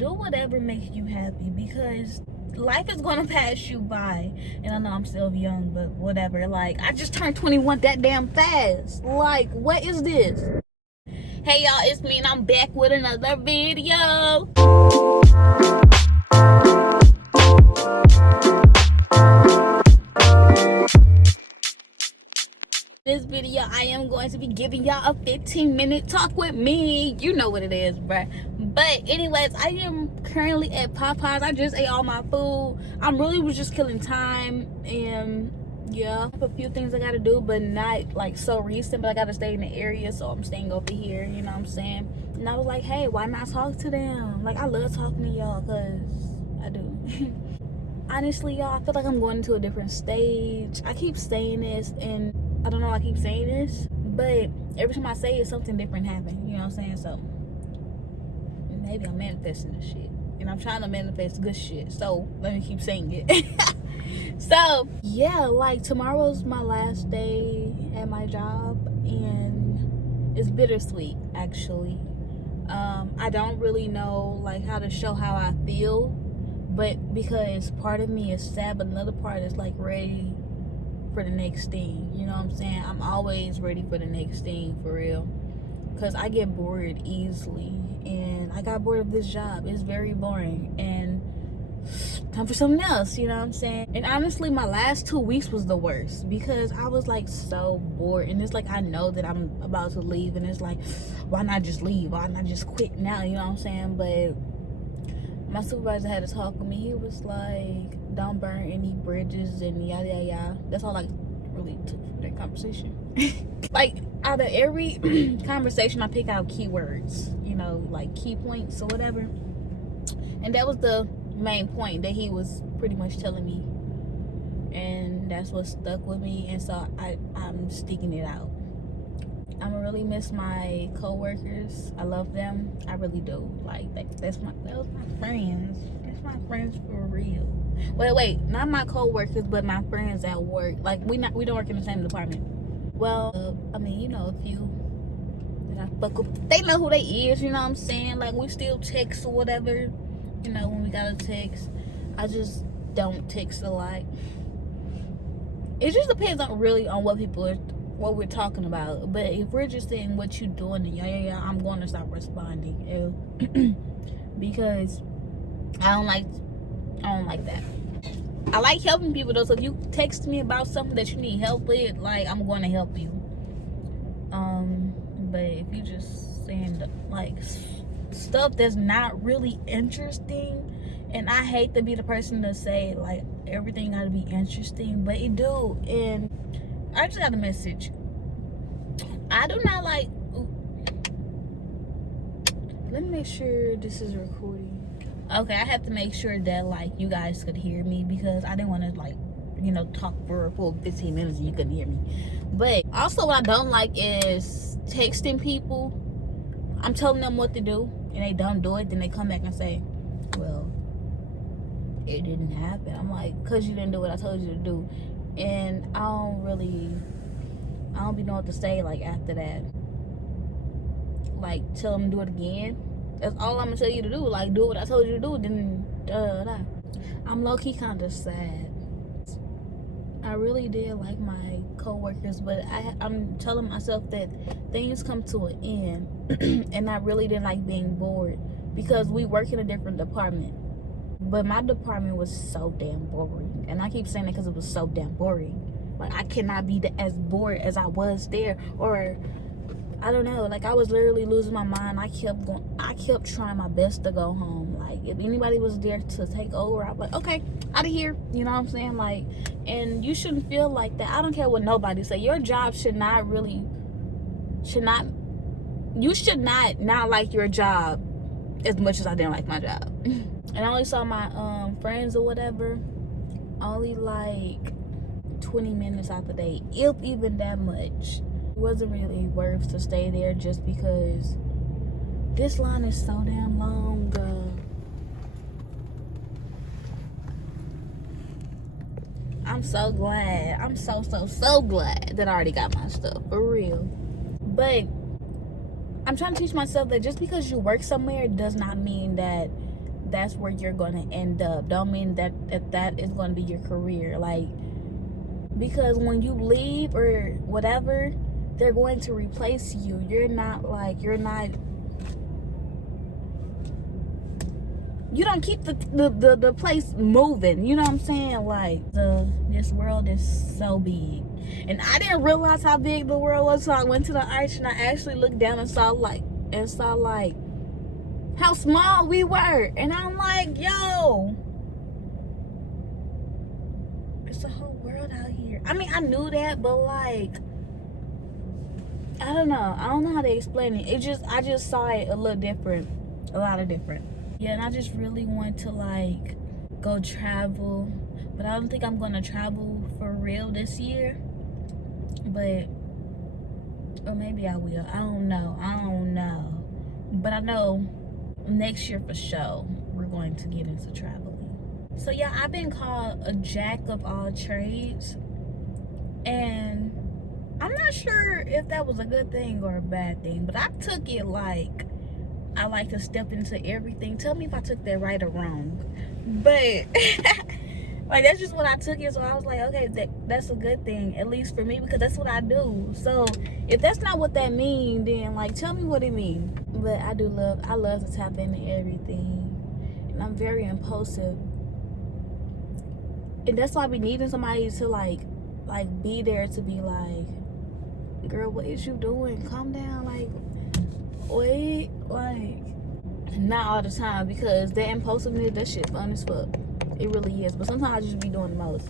do whatever makes you happy, because life is gonna pass you by. And I know I'm still young, but whatever. Like, I just turned 21 that damn fast. Like, what is this? Hey y'all, it's me and I'm back with another video. This video, I am going to be giving y'all a 15-minute talk with me. You know what it is, bruh. But anyways, I am currently at Popeyes. I just ate all my food. I'm really was just killing time, and yeah, I have a few things I gotta do, but not like so recent. But I gotta stay in the area, so I'm staying over here. You know what I'm saying? And I was like, hey, why not talk to them? Like, I love talking to y'all, cause I do. Honestly, y'all, I feel like I'm going into a different stage. I keep saying this, and I don't know why I keep saying this, but every time I say it, something different happens. You know what I'm saying? So maybe I'm manifesting this shit, and I'm trying to manifest good shit. So let me keep saying it. So yeah, like, tomorrow's my last day at my job, and it's bittersweet, actually. I don't really know like how to show how I feel, but because part of me is sad, but another part is like ready for the next thing. You know what I'm saying? I'm always ready for the next thing, for real, because I get bored easily, and I got bored of this job. It's very boring, and time for something else. You know what I'm saying? And honestly, my last 2 weeks was the worst, because I was like so bored, and it's like I know that I'm about to leave, and it's like, why not just leave? Why not just quit now? You know what I'm saying? But my supervisor had to talk with me. He was like, don't burn any bridges and yada yada yada. That's all I really took from that conversation. Like, out of every conversation, I pick out keywords, you know, like key points or whatever. And that was the main point that he was pretty much telling me. And that's what stuck with me. And so I'm sticking it out. I'm gonna really miss my co-workers. I love them. I really do. Like, those my friends. That's my friends for real. Wait, not my co-workers, but my friends at work. Like, we don't work in the same department. Well, I mean, you know, a few that I fuck with. They know who they is. You know what I'm saying? Like, we still text or whatever. You know, when we gotta text. I just don't text a lot. It just depends on really on what we're talking about. But if we're just saying what you doing, and yeah, I'm going to stop responding. Because I don't like that. I like helping people though. So if you text me about something that you need help with, like, I'm going to help you. But if you just saying like stuff that's not really interesting, and I hate to be the person to say like everything gotta be interesting, but it do. And I just got a message. I do not like. Let me make sure this is recording. Okay, I have to make sure that like you guys could hear me, because I didn't want to like, you know, talk for a full 15 minutes and you couldn't hear me. But also, what I don't like is texting people. I'm telling them what to do, and they don't do it. Then they come back and say, well, it didn't happen. I'm like, because you didn't do what I told you to do. And I don't be knowing what to say like after that. Like, tell them to do it again. That's all I'm gonna tell you to do. Like, do what I told you to do. Then I'm low-key kind of sad. I really did like my co-workers, but I'm telling myself that things come to an end. And I really didn't like being bored, because we work in a different department. But my department was so damn boring. And I keep saying it because it was so damn boring. Like, I cannot be as bored as I was there. Or, I don't know. Like, I was literally losing my mind. I kept trying my best to go home. Like, if anybody was there to take over, I'd be like, okay, out of here. You know what I'm saying? Like, and you shouldn't feel like that. I don't care what nobody say. Your job you should not like your job as much as I didn't like my job. And I only saw my friends or whatever only like 20 minutes out the day, if even that much. It wasn't really worth to stay there, just because this line is so damn long. I'm so glad. I'm so glad that I already got my stuff, for real. But I'm trying to teach myself that just because you work somewhere does not mean that that's where you're going to end up. Don't mean that is going to be your career. Like, because when you leave or whatever, they're going to replace you. You're not, you don't keep the place moving. You know what I'm saying? Like, this world is so big. And I didn't realize how big the world was, so I went to the arch and I actually looked down and saw how small we were. And I'm like, yo, it's a whole world out here. I mean, I knew that, but like, I don't know how to explain it. I just saw it a lot of different. Yeah, and I just really want to like go travel, but I don't think I'm gonna travel for real this year. But, or maybe I will. I don't know. But I know next year for sure we're going to get into traveling. So yeah, I've been called a jack of all trades, and I'm not sure if that was a good thing or a bad thing, but I took it like I like to step into everything. Tell me if I took that right or wrong. But like, that's just what I took it. So I was like, okay, that's a good thing, at least for me, because that's what I do. So if that's not what that means, then like, tell me what it means. But I love to tap into everything, and I'm very impulsive, and that's why I be needing somebody to like be there to be like, girl, what is you doing? Calm down. Like, wait, like, not all the time, because that impulsiveness, that shit fun as fuck. It really is. But sometimes I just be doing the most.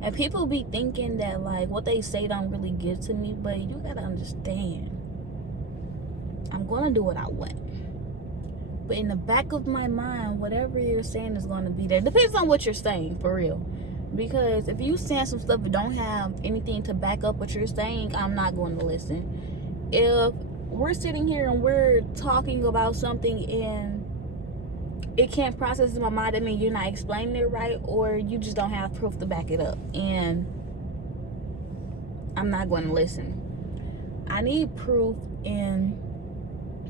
And people be thinking that like what they say don't really get to me, but you gotta understand, I'm gonna do what I want. But in the back of my mind, whatever you're saying is gonna be there. Depends on what you're saying, for real. Because if you saying some stuff that don't have anything to back up what you're saying, I'm not going to listen. If we're sitting here and we're talking about something and it can't process in my mind, that means you're not explaining it right, or you just don't have proof to back it up, and I'm not going to listen. I need proof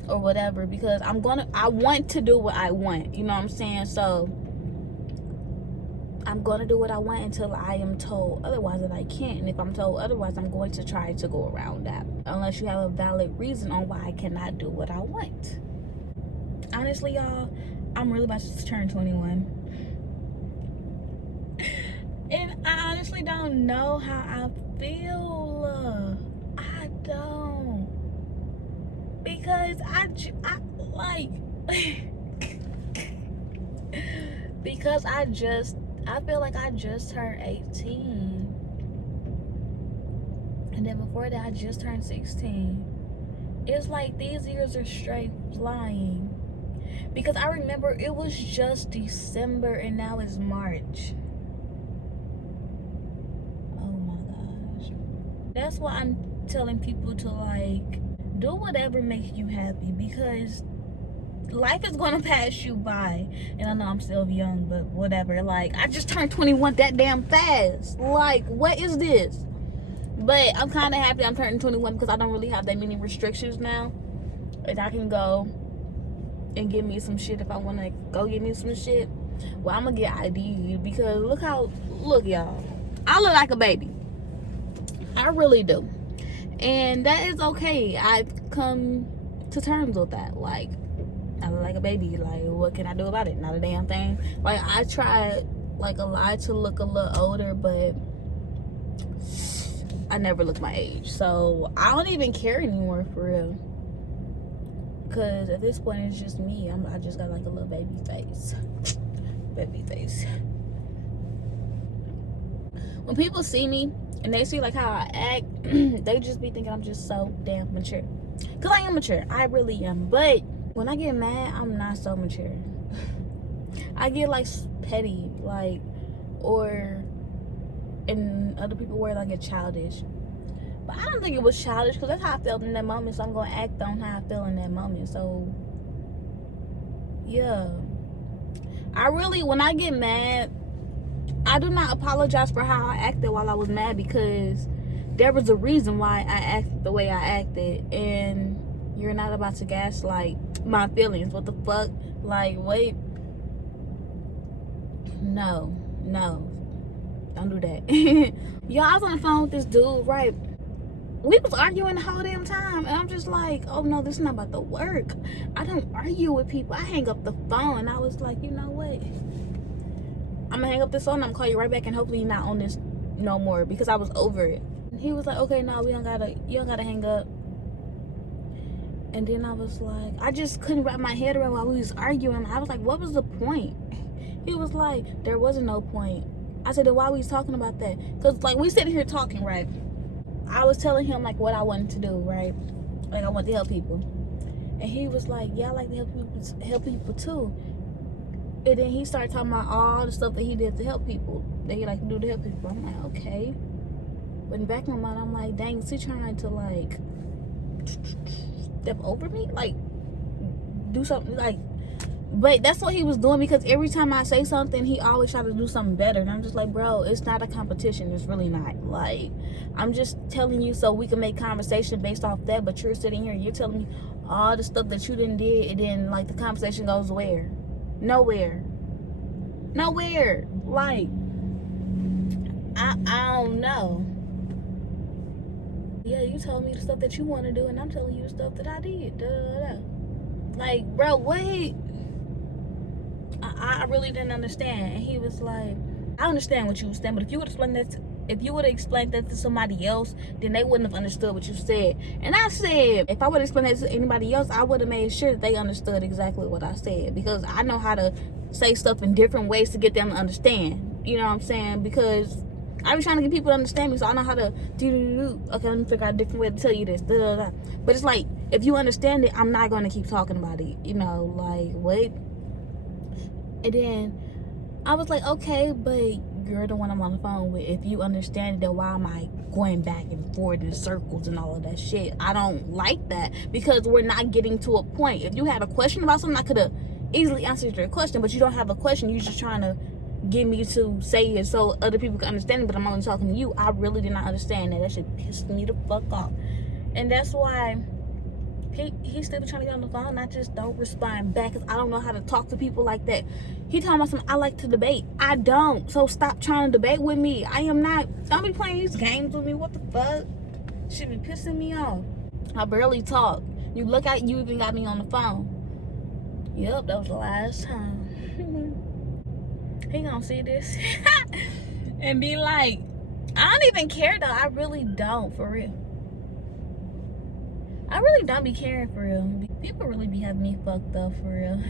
or whatever, because I want to do what I want, you know what I'm saying? So I'm going to do what I want until I am told otherwise that I can't. And if I'm told otherwise, I'm going to try to go around that, unless you have a valid reason on why I cannot do what I want. Honestly, y'all, I'm really about to turn 21. And I honestly don't know how I feel. I don't. Because I like... because I feel like I just turned 18. And then before that, I just turned 16. It's like these years are straight flying. Because I remember it was just December and now it's March. Oh my gosh. That's why I'm telling people to like, do whatever makes you happy, because life is gonna pass you by. And I know I'm still young, but whatever. Like, I just turned 21 that damn fast. Like, what is this? But I'm kind of happy I'm turning 21 because I don't really have that many restrictions now. And I can go and get me some shit if I want to go get me some shit. Well, I'm gonna get ID, because look y'all, I look like a baby. I really do. And that is okay. I've come to terms with that. Like, I look like a baby. Like, what can I do about it? Not a damn thing. Like, I tried like a lot to look a little older, but I never look my age. So I don't even care anymore, for real. Because at this point, it's just me. I just got like a little baby face. Baby face. When people see me and they see like how I act, they just be thinking I'm just so damn mature. Because I am mature. I really am. But when I get mad, I'm not so mature. I get like petty. Like, and other people word I get childish. But I don't think it was childish, because that's how I felt in that moment. So I'm going to act on how I feel in that moment. So, yeah. When I get mad, I do not apologize for how I acted while I was mad, because there was a reason why I acted the way I acted. And you're not about to gaslight my feelings. What the fuck? Like, wait. No, don't do that. Y'all, I was on the phone with this dude, right? We was arguing the whole damn time, and I'm just like, oh no, this is not about to work. I don't argue with people. I hang up the phone, and I was like, you know what? I'm gonna hang up this phone, and I'm gonna call you right back, and hopefully you're not on this no more, because I was over it. And he was like, okay, no, you don't gotta hang up. And then I was like, I just couldn't wrap my head around while we was arguing. I was like, what was the point? He was like, there wasn't no point. I said, then why we was talking about that? Because like we sitting here talking, right? I was telling him like what I wanted to do, right? Like I want to help people. And he was like, yeah, I like to help people too. And then he started talking about all the stuff that he did to help people, that he like to do to help people. I'm like, okay. But in the back of my mind, I'm like, dang, is he trying to like step over me? Like do something like, but that's what he was doing, because every time I say something, he always try to do something better. And I'm just like, bro, it's not a competition. It's really not. Like, I'm just telling you so we can make conversation based off that. But you're sitting here, you're telling me all the stuff that you didn't did, and then like the conversation goes where? Nowhere. Like, I don't know. Yeah, you told me the stuff that you want to do, and I'm telling you the stuff that I did. Like, bro, wait. I really didn't understand. And he was like, I understand what you were saying, but if you would have explained that to somebody else, then they wouldn't have understood what you said. And I said, if I would have explained that to anybody else, I would have made sure that they understood exactly what I said, because I know how to say stuff in different ways to get them to understand. You know what I'm saying? Because I be trying to get people to understand me, so I know how to do. Okay, let me figure out a different way to tell you this. But it's like, if you understand it, I'm not going to keep talking about it. You know, like, what? And then I was like, okay, but you're the one I'm on the phone with. If you understand it, then why am I going back and forth in circles and all of that shit? I don't like that, because we're not getting to a point. If you had a question about something, I could have easily answered your question, but you don't have a question. You're just trying to get me to say it so other people can understand it, but I'm only talking to you. I really did not understand that. That shit pissed me the fuck off. And that's why he still be trying to get on the phone, and I just don't respond back, because I don't know how to talk to people like that. He talking about something, I like to debate. I don't. So stop trying to debate with me. I am not. Don't be playing these games with me. What the fuck? Should be pissing me off. I barely talk. You look at, you even got me on the phone. Yep, that was the last time. He gonna see this and be like, I don't even care though. I really don't, for real. I really don't be caring, for real. People really be having me fucked up, for real.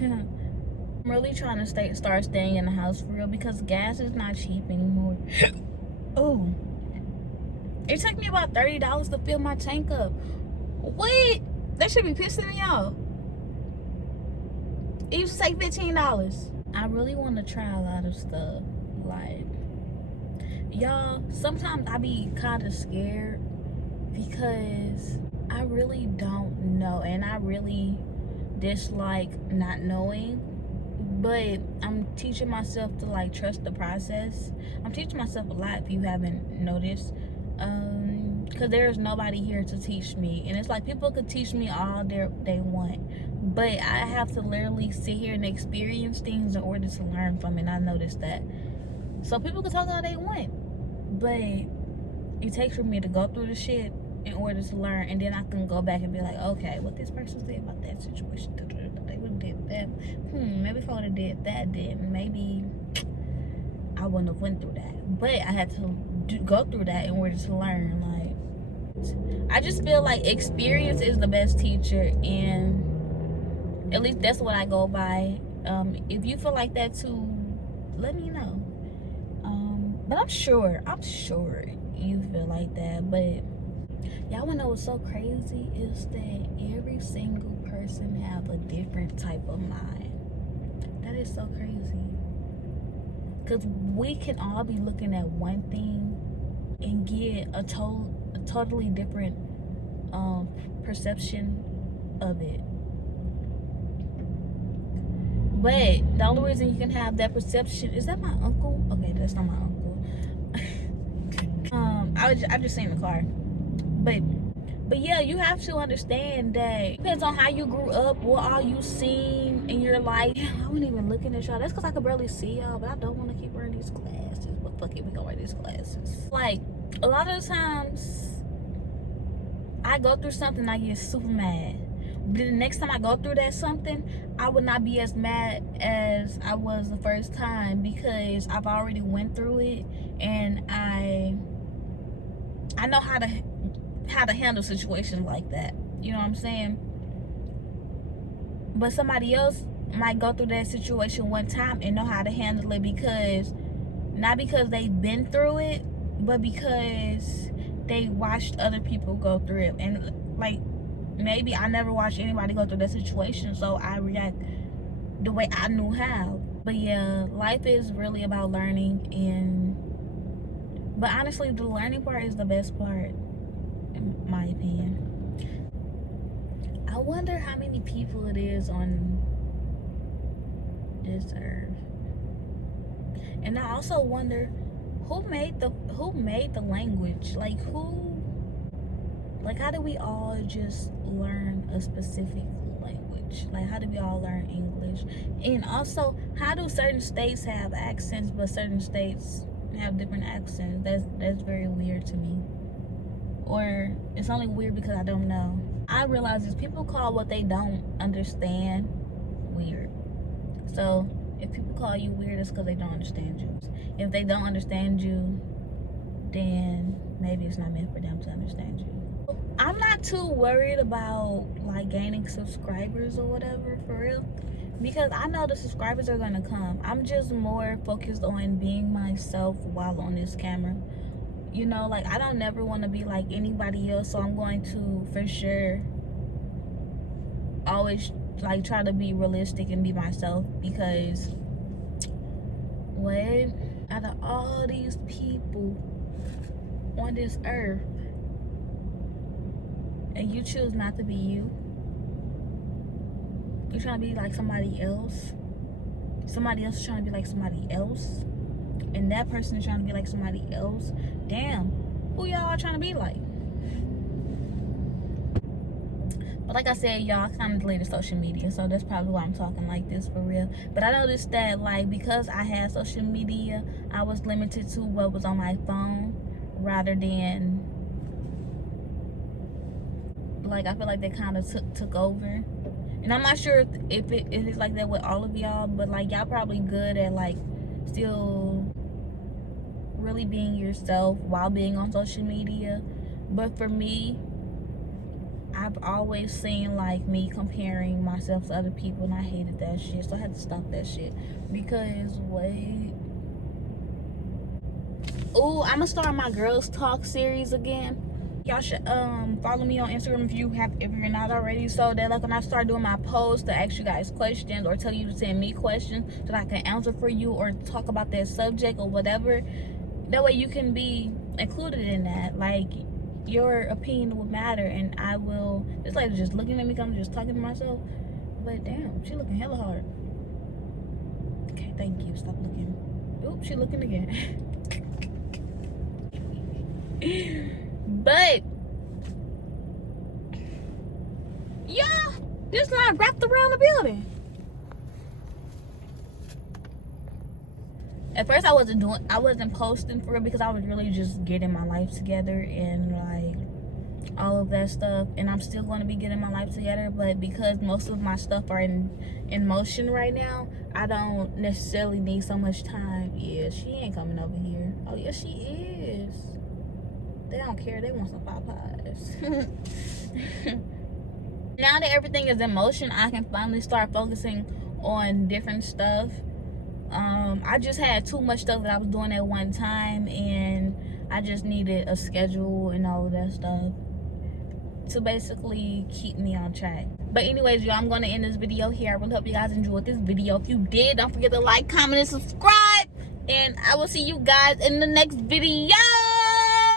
I'm really trying to start staying in the house, for real, because gas is not cheap anymore. Oh, it took me about $30 to fill my tank up. What? That should be pissing me off. It used to take $15. I really want to try a lot of stuff. Like, y'all, sometimes I be kind of scared, because I really don't know, and I really dislike not knowing. But I'm teaching myself to like trust the process. I'm teaching myself a lot, if you haven't noticed, because there's nobody here to teach me. And it's like, people could teach me all they want, but I have to literally sit here and experience things in order to learn from it. And I noticed that. So people can talk all they want, but it takes for me to go through the shit in order to learn, and then I can go back and be like, okay, what this person said about that situation, they would have did that. Maybe if I would have did that, then maybe I wouldn't have went through that. But I had to go through that in order to learn. Like, I just feel like experience is the best teacher, and at least that's what I go by. If you feel like that too, let me know. But I'm sure you feel like that. But y'all wanna know what's so crazy is that every single person have a different type of mind. That is so crazy. Because we can all be looking at one thing and get a totally different perception of it. But the only reason you can have that perception, is that my uncle? Okay, that's not my uncle. I just seen the car. But But yeah, you have to understand that depends on how you grew up, what all you seen in your life. I wasn't even looking at y'all. That's because I could barely see y'all, but I don't want to keep wearing these glasses. But fuck it, we gonna wear these glasses. Like, a lot of the times, I go through something, I get super mad. But the next time I go through that something, I would not be as mad as I was the first time, because I've already went through it, and I know how to handle situations like that. You know what I'm saying? But somebody else might go through that situation one time and know how to handle it, because not because they've been through it, but because they watched other people go through it. And like, maybe I never watched anybody go through that situation, so I react the way I knew how. But yeah, life is really about learning, but honestly, the learning part is the best part, in my opinion. I wonder how many people it is on this earth. And I also wonder who made the language. Like, how do we all just learn a specific language? Like, how do we all learn English? And also, how do certain states have accents but certain states have different accents? That's very weird to me. Or it's only weird because I don't know. I realize is people call what they don't understand weird. So if people call you weird, it's because they don't understand you. If they don't understand you, then maybe it's not meant for them to understand you. I'm not too worried about like gaining subscribers or whatever, for real, because I know the subscribers are gonna come. I'm just more focused on being myself while on this camera. You know, like, I don't never want to be like anybody else, so I'm going to for sure always like try to be realistic and be myself, because what, out of all these people on this earth, and you choose not to be you, you're trying to be like somebody else is trying to be like somebody else, and that person is trying to be like somebody else. Damn, who y'all are trying to be like? But like I said, y'all, kind of deleted social media, so that's probably why I'm talking like this, for real. But I noticed that, like, because I had social media, I was limited to what was on my phone, rather than, like, I feel like they kind of took over. And I'm not sure if it's like that with all of y'all, but like, y'all probably good at like still really being yourself while being on social media. But for me, I've always seen like me comparing myself to other people, and I hated that shit, so I had to stop that shit. Because wait, oh, I'm gonna start my girls talk series again. Y'all should follow me on Instagram if you're not already, so that like when I start doing my posts to ask you guys questions or tell you to send me questions so that I can answer for you or talk about that subject or whatever, that way you can be included in that. Like, your opinion will matter, and I will. This lady just looking at me, I'm just talking to myself, but damn, she looking hella hard. Okay, thank you, stop looking. Oops, she looking again. But yeah, this line wrapped around the building. At first I wasn't posting for it, because I was really just getting my life together and like all of that stuff, and I'm still going to be getting my life together, but because most of my stuff are in motion right now, I don't necessarily need so much time. Yeah, she ain't coming over here. Oh yeah, she is. They don't care. They want some Popeyes. Now that everything is in motion, I can finally start focusing on different stuff. I just had too much stuff that I was doing at one time, and I just needed a schedule and all of that stuff to basically keep me on track. But anyways, y'all, I'm going to end this video here. I really hope you guys enjoyed this video. If you did, don't forget to like, comment, and subscribe. And I will see you guys in the next video.